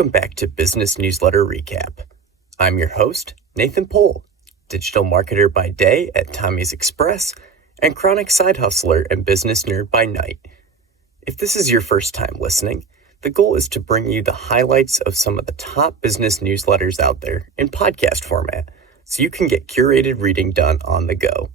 Welcome back to Business Newsletter Recap. I'm your host, Nathan Pohl, digital marketer by day at Tommy's Express and chronic side hustler and business nerd by night. If this is your first time listening, the goal is to bring you the highlights of some of the top business newsletters out there in podcast format, so you can get curated reading done on the go.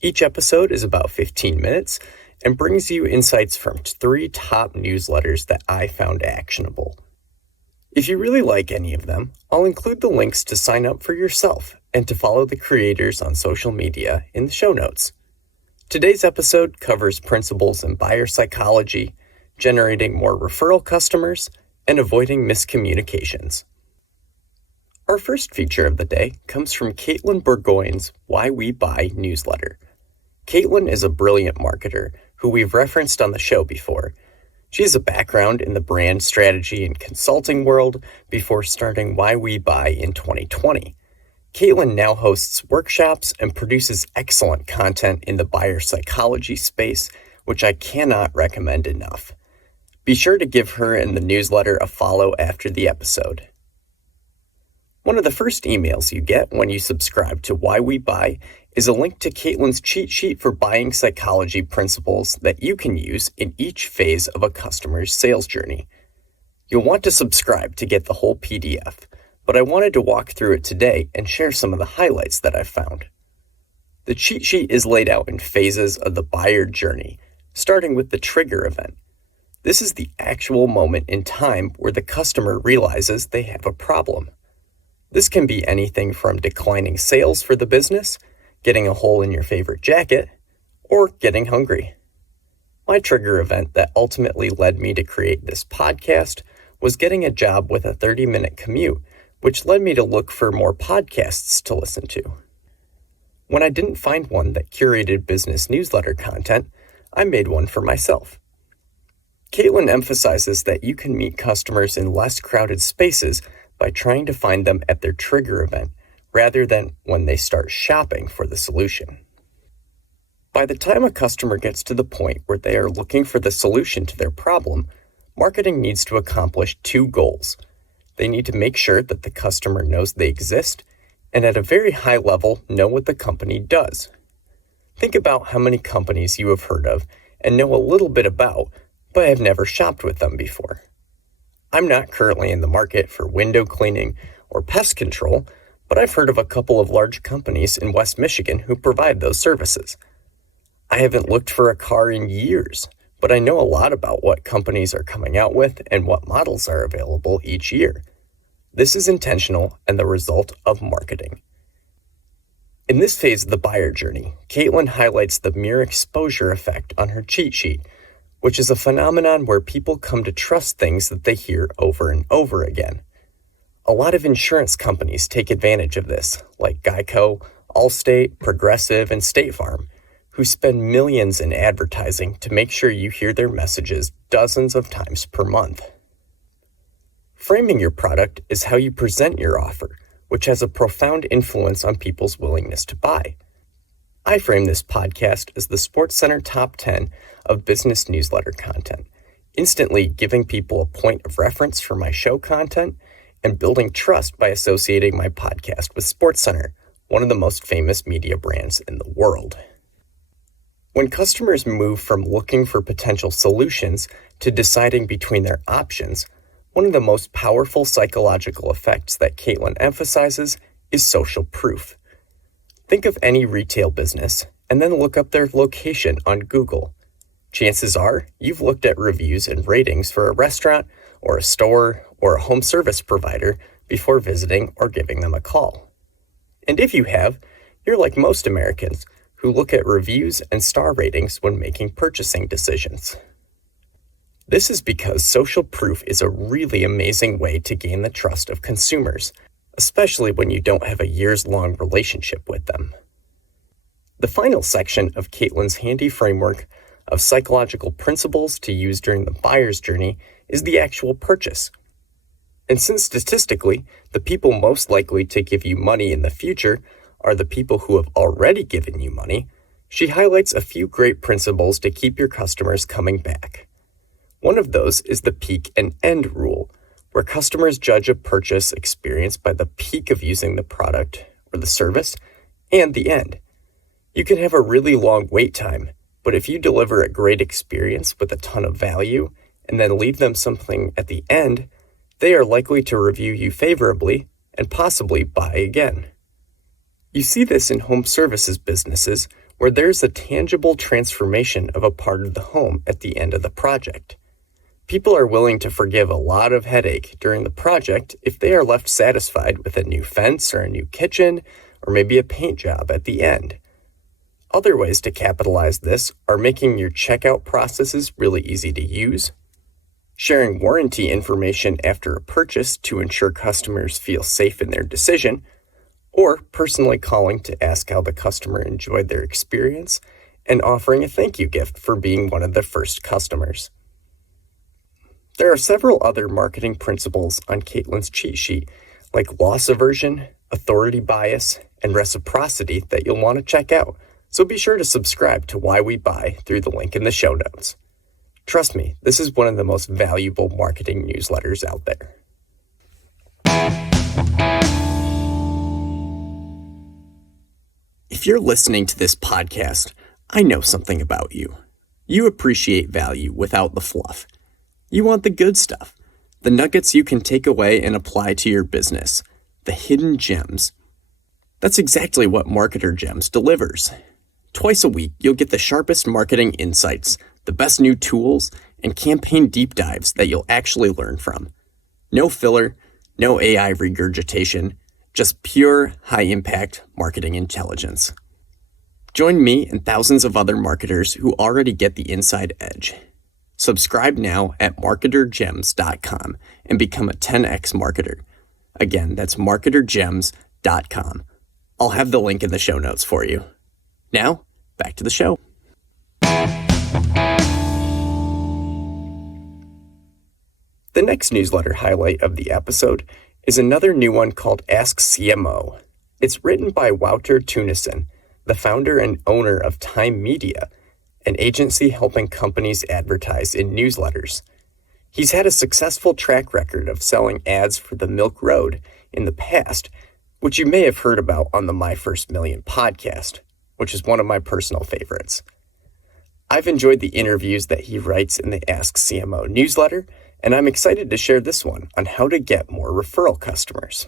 Each episode is about 15 minutes and brings you insights from 3 top newsletters that I found actionable. If you really like any of them, I'll include the links to sign up for yourself and to follow the creators on social media in the show notes. Today's episode covers principles in buyer psychology, generating more referral customers, and avoiding miscommunications. Our first feature of the day comes from Katelyn Bourgoin's Why We Buy newsletter. Katelyn is a brilliant marketer who we've referenced on the show before. She has a background in the brand strategy and consulting world before starting Why We Buy in 2020. Katelyn now hosts workshops and produces excellent content in the buyer psychology space, which I cannot recommend enough. Be sure to give her and the newsletter a follow after the episode. One of the first emails you get when you subscribe to Why We Buy is a link to Katelyn's cheat sheet for buying psychology principles that you can use in each phase of a customer's sales journey. You'll want to subscribe to get the whole PDF, but I wanted to walk through it today and share some of the highlights that I've found. The cheat sheet is laid out in phases of the buyer journey, starting with the trigger event. This is the actual moment in time where the customer realizes they have a problem. This can be anything from declining sales for the business, getting a hole in your favorite jacket, or getting hungry. My trigger event that ultimately led me to create this podcast was getting a job with a 30-minute commute, which led me to look for more podcasts to listen to. When I didn't find one that curated business newsletter content, I made one for myself. Katelyn emphasizes that you can meet customers in less crowded spaces by trying to find them at their trigger event, rather than when they start shopping for the solution. By the time a customer gets to the point where they are looking for the solution to their problem, marketing needs to accomplish 2 goals. They need to make sure that the customer knows they exist, and at a very high level, know what the company does. Think about how many companies you have heard of and know a little bit about, but have never shopped with them before. I'm not currently in the market for window cleaning or pest control, but I've heard of a couple of large companies in West Michigan who provide those services. I haven't looked for a car in years, but I know a lot about what companies are coming out with and what models are available each year. This is intentional and the result of marketing. In this phase of the buyer journey, Katelyn highlights the mere exposure effect on her cheat sheet, which is a phenomenon where people come to trust things that they hear over and over again. A lot of insurance companies take advantage of this, like Geico, Allstate, Progressive, and State Farm, who spend millions in advertising to make sure you hear their messages dozens of times per month. Framing your product is how you present your offer, which has a profound influence on people's willingness to buy. I frame this podcast as the Sportscenter Top 10 of business newsletter content, instantly giving people a point of reference for my show content and building trust by associating my podcast with Sportscenter, one of the most famous media brands in the world. When customers move from looking for potential solutions to deciding between their options, one of the most powerful psychological effects that Katelyn emphasizes is social proof. Think of any retail business and then look up their location on Google. Chances are you've looked at reviews and ratings for a restaurant or a store or a home service provider before visiting or giving them a call. And if you have, you're like most Americans who look at reviews and star ratings when making purchasing decisions. This is because social proof is a really amazing way to gain the trust of consumers, especially when you don't have a years-long relationship with them. The final section of Katelyn's handy framework of psychological principles to use during the buyer's journey is the actual purchase. And since statistically, the people most likely to give you money in the future are the people who have already given you money, she highlights a few great principles to keep your customers coming back. One of those is the peak and end rule, where customers judge a purchase experience by the peak of using the product or the service and the end. You can have a really long wait time, but if you deliver a great experience with a ton of value and then leave them something at the end, they are likely to review you favorably and possibly buy again. You see this in home services businesses where there's a tangible transformation of a part of the home at the end of the project. People are willing to forgive a lot of headache during the project if they are left satisfied with a new fence or a new kitchen or maybe a paint job at the end. Other ways to capitalize this are making your checkout processes really easy to use, sharing warranty information after a purchase to ensure customers feel safe in their decision, or personally calling to ask how the customer enjoyed their experience and offering a thank you gift for being one of the first customers. There are several other marketing principles on Katelyn's cheat sheet, like loss aversion, authority bias, and reciprocity that you'll want to check out, so be sure to subscribe to Why We Buy through the link in the show notes. Trust me, this is one of the most valuable marketing newsletters out there. If you're listening to this podcast, I know something about you. You appreciate value without the fluff. You want the good stuff, the nuggets you can take away and apply to your business, the hidden gems. That's exactly what Marketer Gems delivers. Twice a week, you'll get the sharpest marketing insights, the best new tools, and campaign deep dives that you'll actually learn from. No filler, no AI regurgitation, just pure, high-impact marketing intelligence. Join me and thousands of other marketers who already get the inside edge. Subscribe now at marketergems.com and become a 10x marketer. Again, that's marketergems.com. I'll have the link in the show notes for you. Now, back to the show. The next newsletter highlight of the episode is another new one called AskCMO. It's written by Wouter Teunissen, the founder and owner of Time Media, an agency helping companies advertise in newsletters. He's had a successful track record of selling ads for the Milk Road in the past, which you may have heard about on the My First Million podcast, which is one of my personal favorites. I've enjoyed the interviews that he writes in the AskCMO newsletter, and I'm excited to share this one on how to get more referral customers.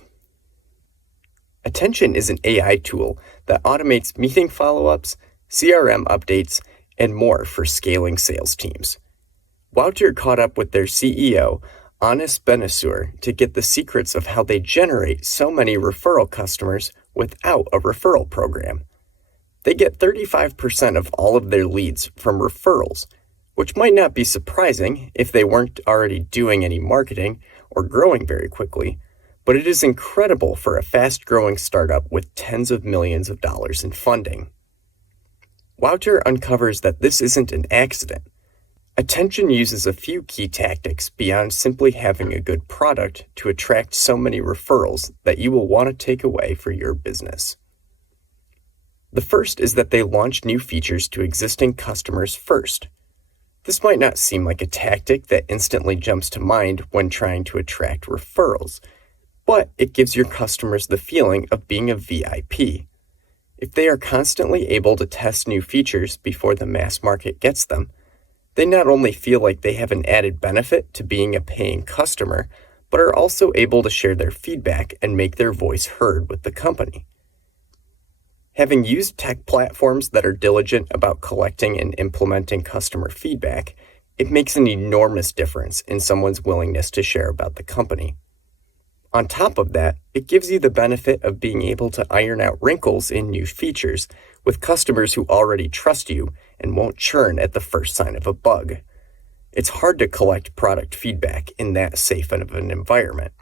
Attention is an AI tool that automates meeting follow-ups, CRM updates, and more for scaling sales teams. Wouter caught up with their CEO, Anis Benassour, to get the secrets of how they generate so many referral customers without a referral program. They get 35% of all of their leads from referrals, which might not be surprising if they weren't already doing any marketing or growing very quickly, but it is incredible for a fast-growing startup with tens of millions of dollars in funding. Wouter uncovers that this isn't an accident. Attention uses a few key tactics beyond simply having a good product to attract so many referrals that you will want to take away for your business. The first is that they launch new features to existing customers first. This might not seem like a tactic that instantly jumps to mind when trying to attract referrals, but it gives your customers the feeling of being a VIP. If they are constantly able to test new features before the mass market gets them, they not only feel like they have an added benefit to being a paying customer, but are also able to share their feedback and make their voice heard with the company. Having used tech platforms that are diligent about collecting and implementing customer feedback, it makes an enormous difference in someone's willingness to share about the company. On top of that, it gives you the benefit of being able to iron out wrinkles in new features with customers who already trust you and won't churn at the first sign of a bug. It's hard to collect product feedback in that safe of an environment.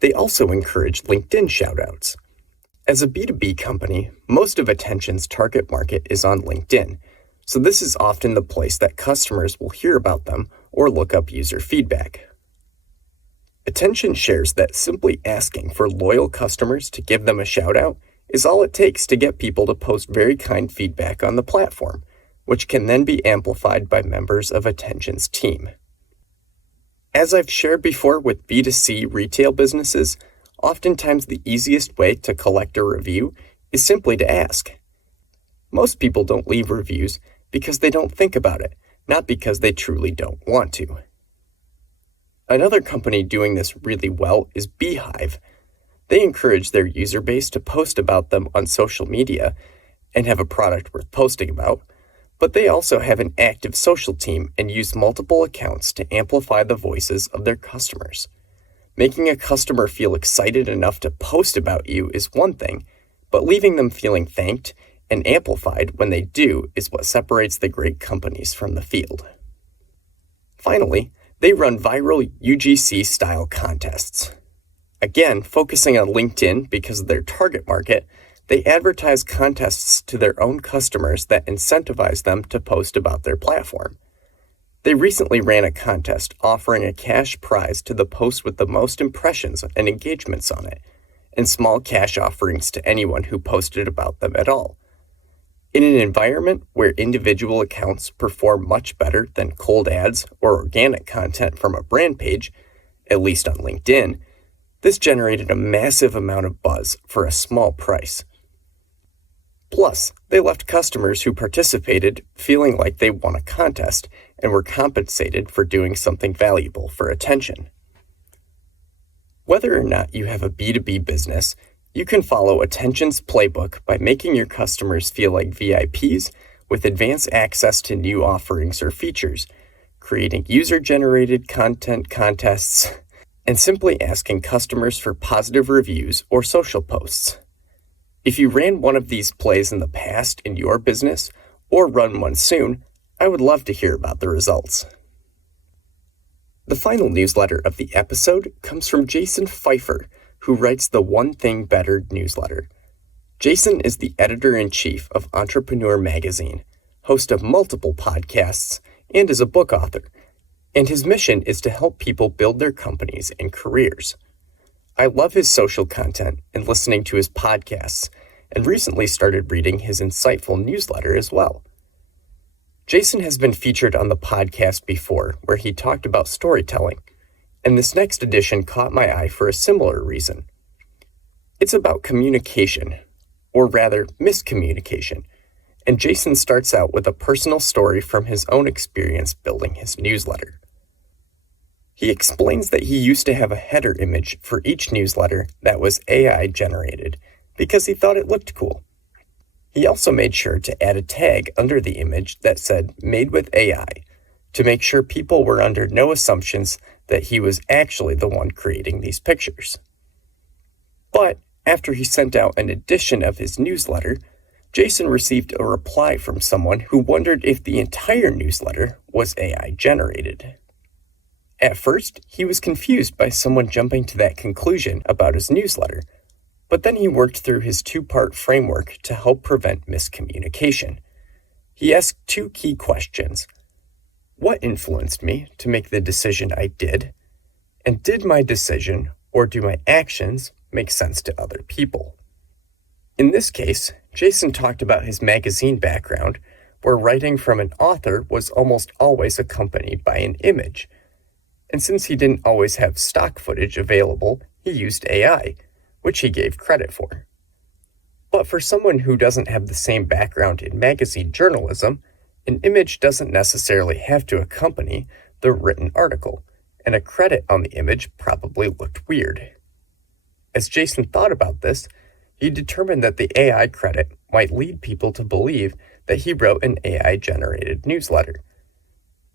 They also encourage LinkedIn shoutouts. As a B2B company, most of Attention's target market is on LinkedIn, so this is often the place that customers will hear about them or look up user feedback. Attention shares that simply asking for loyal customers to give them a shout-out is all it takes to get people to post very kind feedback on the platform, which can then be amplified by members of Attention's team. As I've shared before with B2C retail businesses, oftentimes the easiest way to collect a review is simply to ask. Most people don't leave reviews because they don't think about it, not because they truly don't want to. Another company doing this really well is Beehive. They encourage their user base to post about them on social media and have a product worth posting about, but they also have an active social team and use multiple accounts to amplify the voices of their customers. Making a customer feel excited enough to post about you is one thing, but leaving them feeling thanked and amplified when they do is what separates the great companies from the field. Finally, they run viral UGC-style contests. Again, focusing on LinkedIn because of their target market, they advertise contests to their own customers that incentivize them to post about their platform. They recently ran a contest offering a cash prize to the post with the most impressions and engagements on it, and small cash offerings to anyone who posted about them at all. In an environment where individual accounts perform much better than cold ads or organic content from a brand page, at least on LinkedIn, this generated a massive amount of buzz for a small price. Plus, they left customers who participated feeling like they won a contest and were compensated for doing something valuable for attention. Whether or not you have a B2B business, you can follow Attention's playbook by making your customers feel like VIPs with advanced access to new offerings or features, creating user-generated content contests, and simply asking customers for positive reviews or social posts. If you ran one of these plays in the past in your business, or run one soon, I would love to hear about the results. The final newsletter of the episode comes from Jason Feifer, who writes the One Thing Better newsletter. Jason is the editor-in-chief of Entrepreneur Magazine, host of multiple podcasts, and is a book author, and his mission is to help people build their companies and careers. I love his social content and listening to his podcasts, and recently started reading his insightful newsletter as well. Jason has been featured on the podcast before, where he talked about storytelling, and this next edition caught my eye for a similar reason. It's about communication, or rather miscommunication, and Jason starts out with a personal story from his own experience building his newsletter. He explains that he used to have a header image for each newsletter that was AI generated because he thought it looked cool. He also made sure to add a tag under the image that said "Made with AI" to make sure people were under no assumptions that he was actually the one creating these pictures. But after he sent out an edition of his newsletter, Jason received a reply from someone who wondered if the entire newsletter was AI generated. At first, he was confused by someone jumping to that conclusion about his newsletter, but then he worked through his two-part framework to help prevent miscommunication. He asked two key questions. What influenced me to make the decision I did? And did my decision, or do my actions, make sense to other people? In this case, Jason talked about his magazine background, where writing from an author was almost always accompanied by an image. And since he didn't always have stock footage available, he used AI, which he gave credit for. But for someone who doesn't have the same background in magazine journalism, an image doesn't necessarily have to accompany the written article, and a credit on the image probably looked weird. As Jason thought about this, he determined that the AI credit might lead people to believe that he wrote an AI-generated newsletter.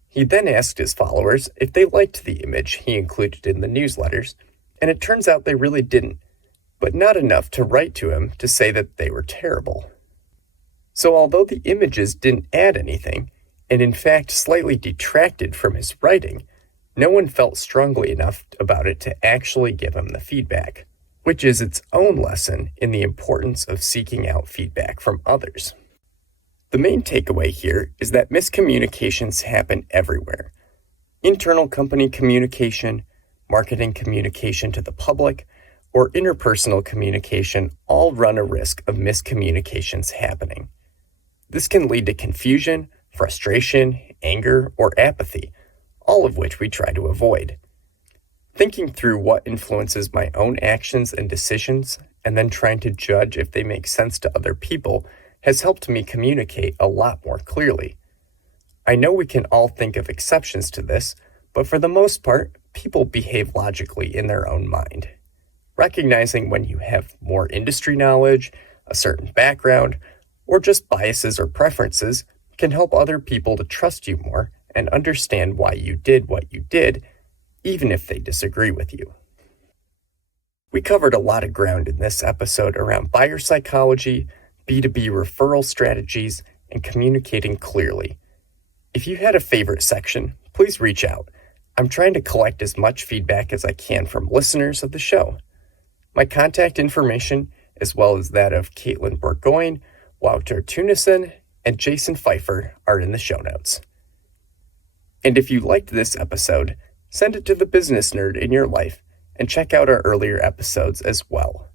He then asked his followers if they liked the image he included in the newsletters, and it turns out they really didn't, but not enough to write to him to say that they were terrible. So although the images didn't add anything, and in fact slightly detracted from his writing, no one felt strongly enough about it to actually give him the feedback, which is its own lesson in the importance of seeking out feedback from others. The main takeaway here is that miscommunications happen everywhere. Internal company communication, marketing communication to the public, or interpersonal communication all run a risk of miscommunications happening. This can lead to confusion, frustration, anger, or apathy, all of which we try to avoid. Thinking through what influences my own actions and decisions, and then trying to judge if they make sense to other people, has helped me communicate a lot more clearly. I know we can all think of exceptions to this, but for the most part, people behave logically in their own mind. Recognizing when you have more industry knowledge, a certain background, or just biases or preferences can help other people to trust you more and understand why you did what you did, even if they disagree with you. We covered a lot of ground in this episode around buyer psychology, B2B referral strategies, and communicating clearly. If you had a favorite section, please reach out. I'm trying to collect as much feedback as I can from listeners of the show. My contact information, as well as that of Katelyn Bourgoin, Wouter Teunissen, and Jason Feifer, are in the show notes. And if you liked this episode, send it to the business nerd in your life and check out our earlier episodes as well.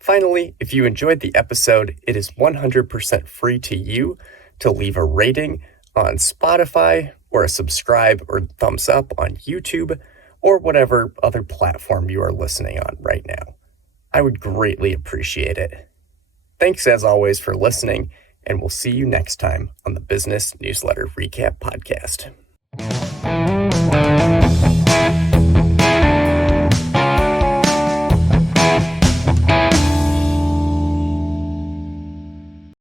Finally, if you enjoyed the episode, it is 100% free to you to leave a rating on Spotify or a subscribe or thumbs up on YouTube or whatever other platform you are listening on right now. I would greatly appreciate it. Thanks as always for listening, and we'll see you next time on the Business Newsletter Recap Podcast.